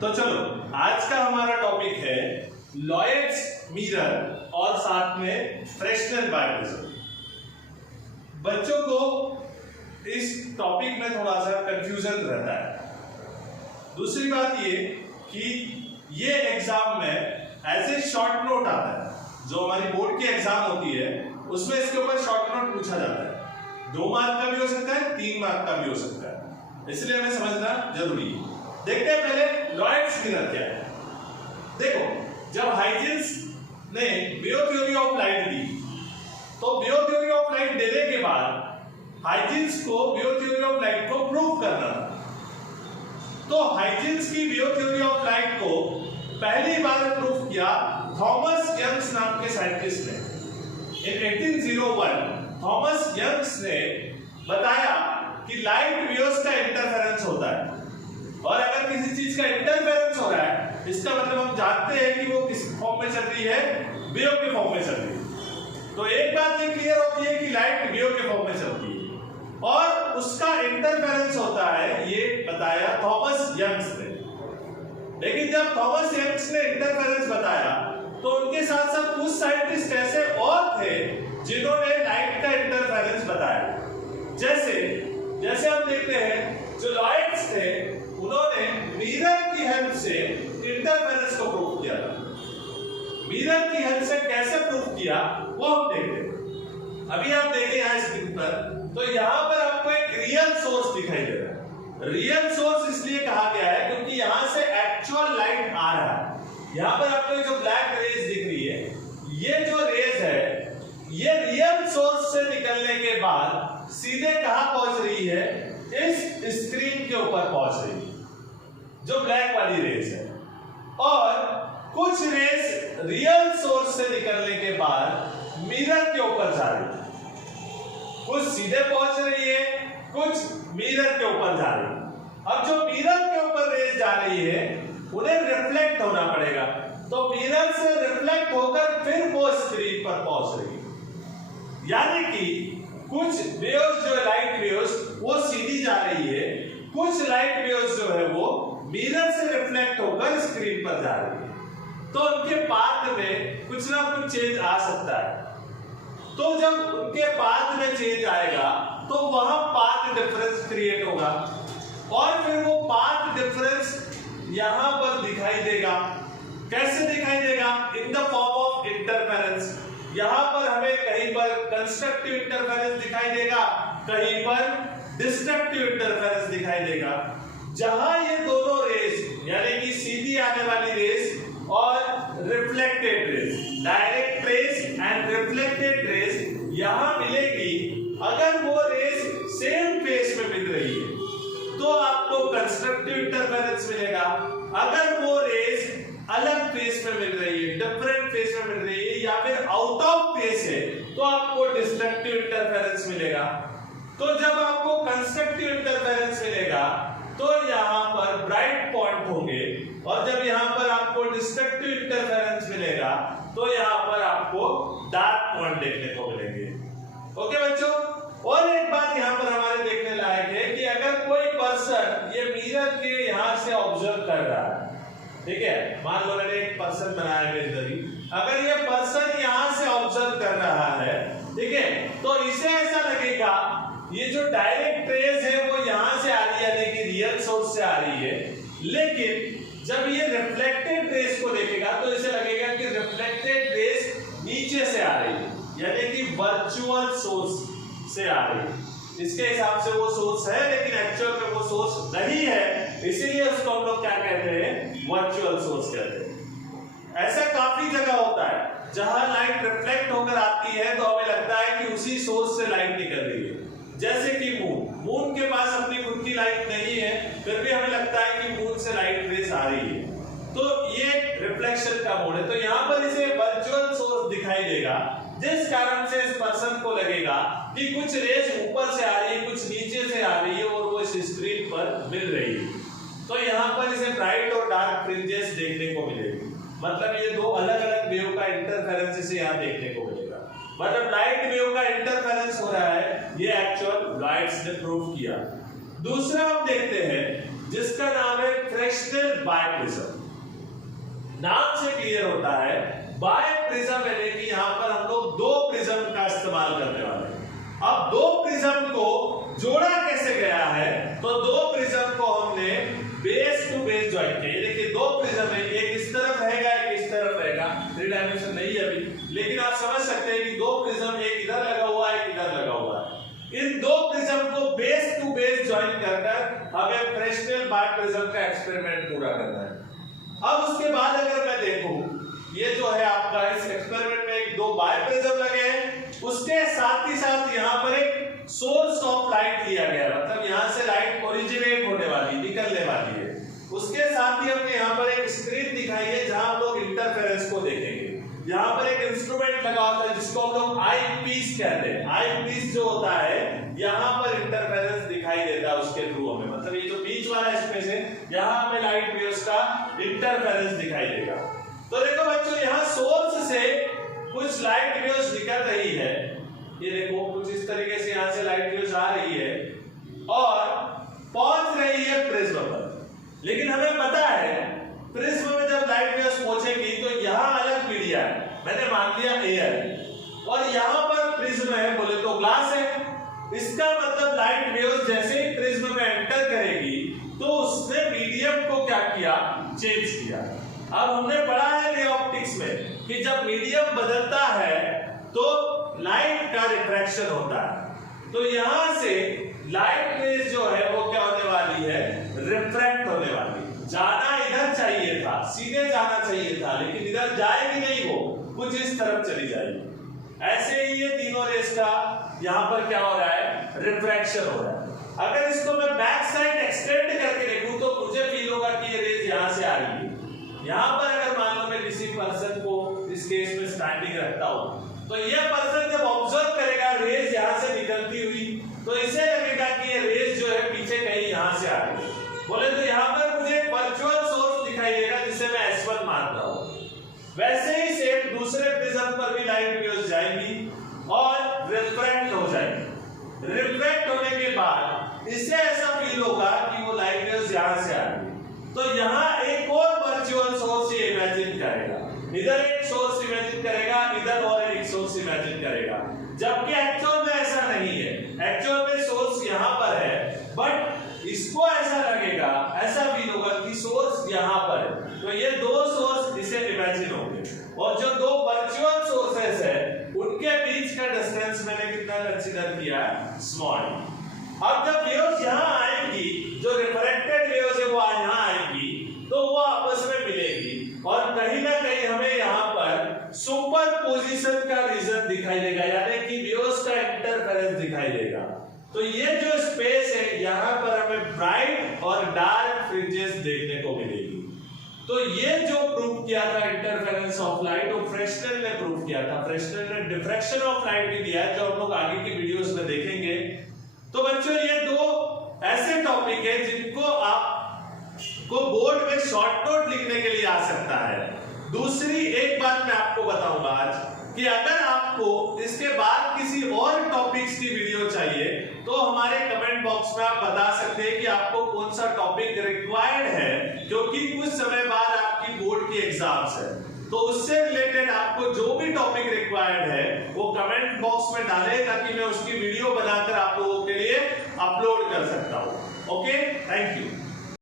तो चलो आज का हमारा टॉपिक है लॉयड्स मिरर और साथ में फ्रेशनल बायोप्रिज्म। बच्चों को इस टॉपिक में थोड़ा सा कंफ्यूजन रहता है। दूसरी बात ये कि ये एग्जाम में एज ए शॉर्ट नोट आता है। जो हमारी बोर्ड की एग्जाम होती है उसमें इसके ऊपर शॉर्ट नोट पूछा जाता है। 2 मार्क का भी हो सकता है, 3 मार्क का भी हो सकता है, इसलिए हमें समझना जरूरी है। देखते हैं पहले लॉयड्स मिरर क्या है। देखो, जब हाइजेंस ने बियो थ्योरी ऑफ लाइट दी तो बियो थ्योरी ऑफ लाइट देने के बाद हाइजेंस को बियो थ्योरी ऑफ लाइट को प्रूव करना था। तो हाइजेंस की बियो थ्योरी ऑफ लाइट को पहली बार प्रूव किया थॉमस यंग्स नाम के साइंटिस्ट ने। इन 1801 थॉमस यंग्स ने बताया कि लाइट वेव्स का इंटरफेरेंस होता है, और अगर किसी चीज का इंटरफेरेंस हो रहा है इसका मतलब हम जानते हैं कि वो किस फॉर्म में चल रही है, वेव के फॉर्म में चल रही है। तो एक बात ये क्लियर होती है कि लाइट वेव के फॉर्म में चलती है और उसका इंटरफेरेंस होता है, ये बताया थॉमस यंग्स ने। लेकिन जब थॉमस यंग्स ने इंटरफेरेंस बताया तो उनके साथ साथ कुछ साइंटिस्ट ऐसे और थे जिन्होंने लाइट का इंटरफेरेंस बताया। जैसे हम देखते हैं जो लॉयड्स थे उन्होंने मिरर की हेल्प से इंटरफेरेंस को प्रूव किया था। मिरर की हेल्प से कैसे प्रूव किया वो हम देखते हैं। अभी आप देखें यहाँ स्क्रीन पर, तो यहाँ पर आपको एक रियल सोर्स दिखाई दे रहा है। रियल सोर्स इसलिए कहा गया है क्योंकि यहाँ से एक्चुअल लाइट आ रहा है। यहाँ पर आपको जो ब्लैक रेज दिख रही है, ये जो रेज है ये रियल सोर्स से निकलने के बाद सीधे कहां पहुंच रही है, इस स्क्रीन के ऊपर पहुंच रही है जो ब्लैक वाली रेज है। और कुछ रेज रियल सोर्स से निकलने के बाद मिरर के ऊपर जा रही है। कुछ सीधे पहुंच रही है, कुछ मिरर के ऊपर जा रही है। अब जो मिरर के ऊपर रेज जा रही है उन्हें रिफ्लेक्ट होना पड़ेगा, तो मिरर से रिफ्लेक्ट होकर फिर वो स्क्रीन पर पहुंच रही है। यानी कि कुछ वेव्स जो है लाइट वेव्स वो सीधी जा रही है, कुछ लाइट वेव्स जो है वो मिरर से रिफ्लेक्ट होकर स्क्रीन पर जा रही है। तो उनके पाथ में कुछ ना कुछ चेंज आ सकता है। तो जब उनके पाथ में चेंज आएगा तो वहां पाथ डिफरेंस क्रिएट होगा, और फिर वो पाथ डिफरेंस यहां पर दिखाई देगा। कैसे दिखाई देगा? In the form of interference. यहां पर हमें कहीं पर कंस्ट्रक्टिव इंटरफेरेंस दिखाई देगा, कहीं पर डिस्ट्रक्टिव इंटरफेरेंस दिखाई देगा। जहां ये दोनों रेस यानी कि सीधी आने वाली रेस और reflected rays, direct rays and reflected rays यहां मिलेगी, अगर वो रेस सेम फेस में मिल रही है तो आपको कंस्ट्रक्टिव इंटरफेरेंस मिलेगा। अगर वो रेस अलग फेस में मिल रही है, डिफरेंट फेस में मिल रही है, या फिर आउट ऑफ फेस है, तो आपको डिस्ट्रक्टिव इंटरफेरेंस मिलेगा। तो जब आपको कंस्ट्रक्टिव इंटरफेरेंस मिलेगा तो यहां पर ब्राइट पॉइंट होंगे, और जब यहां पर आपको डिस्ट्रक्टिव इंटरफेरेंस मिलेगा तो यहां पर आपको डार्क पॉइंट देखने को मिलेंगे। ओके बच्चों, और एक बात यहां पर हमारे देखने लायक है कि अगर कोई पर्सन ये मिरर के यहां से ऑब्जर्व कर रहा है, ठीक है, मान लो मैंने एक पर्सन बनाया है इमेजिनरी, अगर ये पर्सन यहां से ऑब्जर्व कर रहा है, ठीक है, तो इसे ऐसा लगेगा ये जो डायरेक्ट रेज है वो यहां से आ रही है, यानी कि रियल सोर्स से आ रही है। लेकिन जब ये रिफ्लेक्टेड रेज को देखेगा तो इसे लगेगा कि रिफ्लेक्टेड रेज नीचे से आ रही है, यानी कि वर्चुअल सोर्स से आ रही है। इसके हिसाब से वो सोर्स है, लेकिन एक्चुअल में वो सोर्स नहीं है, इसीलिए उसको हम लोग क्या कहते हैं, वर्चुअल सोर्स कहते हैं। ऐसा काफी जगह होता है जहां लाइट रिफ्लेक्ट होकर आती है तो हमें लगता है कि उसी सोर्स से लाइट निकल रही है। जैसे कि मून के पास अपनी खुद की लाइट नहीं है, फिर भी हमें लगता है कि मून से लाइट रेस आ रही है, तो ये रिफ्लेक्शन का मोड है। तो यहाँ पर इसे वर्चुअल सोर्स दिखाई देगा, जिस कारण से इस पर्सन को लगेगा कि कुछ रेस ऊपर से आ रही है, कुछ नीचे से आ रही है, और वो इस स्क्रीन पर मिल रही है। तो यहाँ पर इसे ब्राइट और डार्क फ्रिंजेस देखने को मिलेगी, मतलब ये दो अलग अलग वेव का इंटरफेरेंस इसे यहाँ देखने को मिलेगा। मतलब लाइट वेव का इंटरफेरेंस हो रहा है, ये एक्चुअल लॉयड्स ने प्रूव किया। दूसरा हम देखते हैं जिसका नाम है फ्रेस्नेल बायप्रिज्म। नाम से क्लियर होता है, बायप्रिज्म यानी कि यहां पर हम लोग दो प्रिज्म का इस्तेमाल करने वाले हैं। अब दो प्रिज्म को जोड़ा कैसे गया है, तो दो प्रिज्म को हमने बेस टू बेस ज्वाइन किया। देखिए दो प्रिज्म है, एक इस तरफ रहेगा एक इस तरफ रहेगा, थ्री डायमेंशन नहीं है अभी, लेकिन आप समझ सकते हैं कि दो प्रिज्म एक इधर लगा हुआ है एक इधर लगा हुआ है। इन दो प्रिज्म को बेस टू बेस ज्वाइन कर हमें फ्रेस्नेल बायप्रिज्म का एक्सपेरिमेंट पूरा करना है। अब उसके बाद अगर मैं देखूं, ये जो है आपका इस एक्सपेरिमेंट में एक दो बायप्रिज्म लगे हैं, उसके साथ ही साथ यहाँ पर एक सोर्स ऑफ लाइट लिया गया है, मतलब यहाँ से लाइट ओरिजिनेट होने वाली, निकलने वाली है। उसके साथ ही हमने यहाँ पर एक स्क्रीन दिखाई है जहां हम लोग इंटरफेरेंस को देखेंगे। यहाँ पर एक इंस्ट्रूमेंट लगा होता है जिसको हम लोग आई पीस कहते हैं। आई पीस जो होता है यहाँ पर इंटरफेरेंस दिखाई देता है उसके थ्रू हमें, मतलब ये जो बीच वाला स्पेस है यहाँ हमें लाइट वेव्स का इंटरफेरेंस दिखाई देगा। तो देखो बच्चों, यहाँ सोर्स से कुछ लाइट वेव्स निकल रही है, ये देखो कुछ इस तरीके से यहाँ से लाइट वेव्स आ रही है और पहुंच रही है प्रिज्म पर। लेकिन हमें पता है प्रिज्म में जब लाइट वेव्स पहुंचेगी तो यहाँ अलग मीडिया है, मैंने मान लिया एयर, और यहाँ पर प्रिज्म है बोले तो ग्लास है। इसका मतलब लाइट वेव्स जैसे ही प्रिज्म में एंटर करेगी तो उसने मीडियम को क्या किया, चेंज किया। अब हमने पढ़ा है रे ऑप्टिक्स में कि जब मीडियम बदलता है तो लाइट का रिफ्रैक्शन होता है। तो यहां से लाइट रेज जो है वो क्या होने वाली है, रिफ्रैक्ट होने वाली। जाना इधर चाहिए था, सीधे जाना चाहिए था, लेकिन इधर जाएगी नहीं, वो कुछ इस तरफ चली जाएगी। ऐसे ही ये तीनों रेज का यहां पर क्या हो रहा है, रिफ्रैक्शन हो रहा है। अगर इसको मैं बैक साइड एक्सटेंड करके देखूं तो मुझे फील होगा कि ये रेज यहां से आ रही है। यहां पर अगर मान लो मैं किसी पर्सन को इस केस में स्टैंडिंग रखता हूं तो ये पर्सन जब ऑब्जर्व करेगा रेज यहां से निकलती हुई तो इसे लगेगा कि ये रेज जो है पीछे कहीं यहां से आ रही है। बोले तो यहां पर मुझे एक वर्चुअल सोर्स दिखाई देगा जिसे मैं S1 मान रहा हूं। वैसे ही सेम दूसरे प्रिज्म पर भी लाइट वेव्स जाएंगी और रिफ्रैक्ट हो जाएंगी। रिफ्रैक्ट होने के बाद इससे ऐसा फील होगा कि वो लाइट वेव्स यहां से आ रही है। तो यहां एक और वर्चुअल सोर्स ये इमेजिन करेगा, इधर एक सोर्स इमेजिन करेगा, इधर और एक सोर्स इमेजिन करेगा, जबकि एक्चुअल में ऐसा नहीं है। एक्चुअल में सोर्स यहां पर है, बट इसको ऐसा लगेगा, ऐसा फील होगा कि सोर्स यहां पर है। तो ये दो सोर्स इसे इमेजिन होंगे, और जो दो वर्चुअल सोर्सेस है उनके बीच का डिस्टेंस मैंने कितना कंसीडर किया, स्मॉल। अब जब वेव्स यहां आएंगी, जो रिफ्रैक्टेड वेव्स है वो यहां आएंगी, तो वो आपस में मिलेगी और कहीं ना कहीं हमें यहाँ पर सुपरपोजिशन का रीजन दिखाई देगा, यानी कि वेव्स का इंटरफेरेंस दिखाई देगा। तो ये जो स्पेस है यहाँ पर हमें ब्राइट और डार्क फ्रिंजेस देखने को मिलेगी। तो ये जो प्रूव किया था इंटरफेरेंस ऑफ लाइट, वो फ्रेस्नेल ने प्रूव किया था। फ्रेस्नेल ने डिफ्रैक्शन ऑफ लाइट भी दिया है, जो हम लोग आगे की वीडियोस में देखेंगे। तो बच्चों, ये दो ऐसे टॉपिक है जिनको आप को बोर्ड में शॉर्ट नोट लिखने के लिए आ सकता है। दूसरी एक बात मैं आपको बताऊंगा आज कि अगर आपको इसके बाद किसी और टॉपिक्स की वीडियो चाहिए तो हमारे कमेंट बॉक्स में आप बता सकते हैं कि आपको कौन सा टॉपिक रिक्वायर्ड है, क्योंकि कुछ समय बाद आपकी बोर्ड की एग्जाम्स है। तो उससे रिलेटेड आपको जो भी टॉपिक रिक्वायर्ड है वो कमेंट बॉक्स में डालें, ताकि मैं उसकी वीडियो बनाकर आप लोगों के लिए अपलोड कर सकता हूं। Okay, thank you.